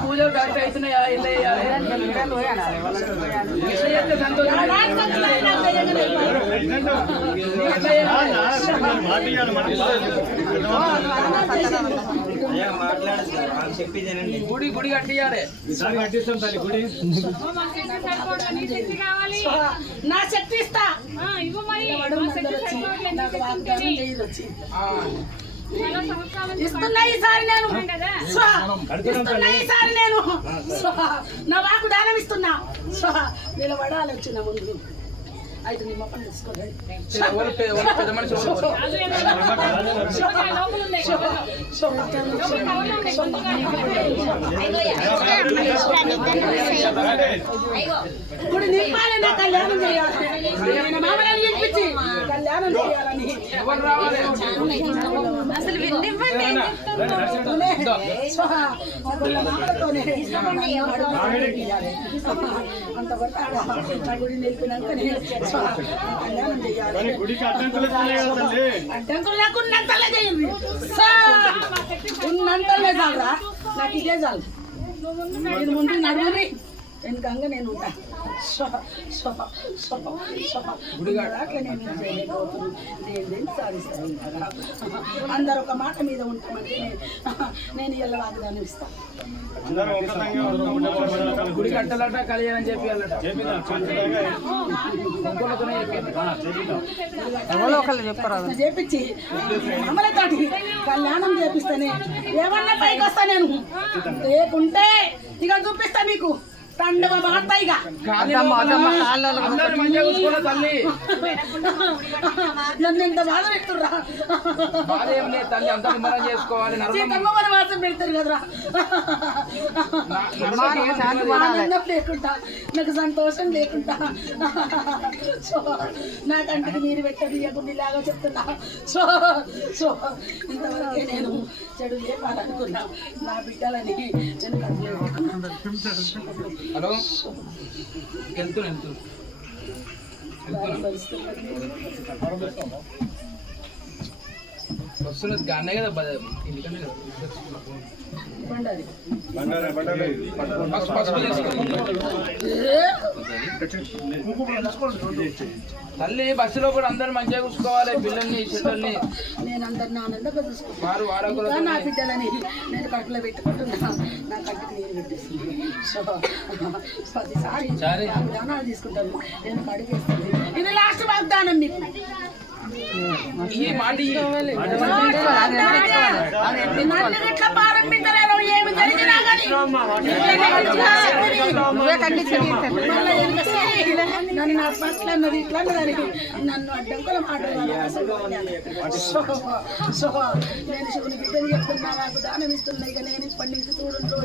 పూజలు కరెక్ట్ అవుతున్నాయా గుడి గుడి కట్టియాలి కట్టిస్తాం తల్లి గుడి నా శక్తి ఇస్తా ఇస్తున్నా ఈసారి నేను నా వాకు దానం ఇస్తున్నా నిలబడాలి వచ్చిన ముందు అయితే నిమ్మ పని తీసుకోండి ఇప్పుడు నింపాలి నా కళ్యాణం చేయాలి మామూలు చెప్పించి కళ్యాణం చేయాలని అసలు అంత గుడి నిలిపినాకనే కళ్యాణం చేయాలి అడ్డంకులు నాకు ఉన్నంతలే చేయండి ఉన్నంతలే చాలరా నాకు ఇదే చాలు ఇది ముందు నడవని ఎందుకంగా నేను ఉంటా సాధిస్తాను అందరు ఒక మాట మీద ఉంటామంటే నేను ఇలా వాగ్దానం ఇస్తాను గుడి కట్టాలట కళ్యాణం చేపించి అమలతోటి కళ్యాణం చేపిస్తానే ఏమన్నా పైకి వస్తా నేను లేకుంటే ఇక చూపిస్తా మీకు తండవ మాతాయిగా నన్ను ఎంత బాధ పెడుతుర్రా వాసం పెడతారు కదరా ఆనందం లేకుండా నాకు సంతోషం లేకుండా నా కంటికి మీరు పెట్టదు గుండిలాగా చెప్తున్నా ఇంతవరకే నేను చెడు చెప్పాలనుకున్నా నా బిడ్డలని నేను కడుపులో హలో వస్తున్నది గానే కదా ఎందుకంటే తల్లి బస్సులో కూడా అందరు మంచిగా చూసుకోవాలి పిల్లల్ని చెల్లెల్ని నేను అందరిని ఆనందంగా చూసుకుంటాను నా బిడ్డలని నేను కడుపులో పెట్టుకుంటున్నా నా కంటికి నీరు పెట్టేస్తుంది ప్రతిసారి వాగ్దానాలు తీసుకుంటాను నేను కడిగేస్తాను ఇది లాస్ట్ వాగ్దానం మీకు ఎట్లా ప్రారంభించలేరు ఏమి జరిగినా నన్ను నా పట్ల అన్నది ఇట్లా నన్ను అడ్డంకుల మాట్లాడాలి నేను శివుని బిడ్డని చెప్తున్నా నాకు దానం ఇస్తున్నా ఇక నేను ఇప్పటి నుంచి చూడండి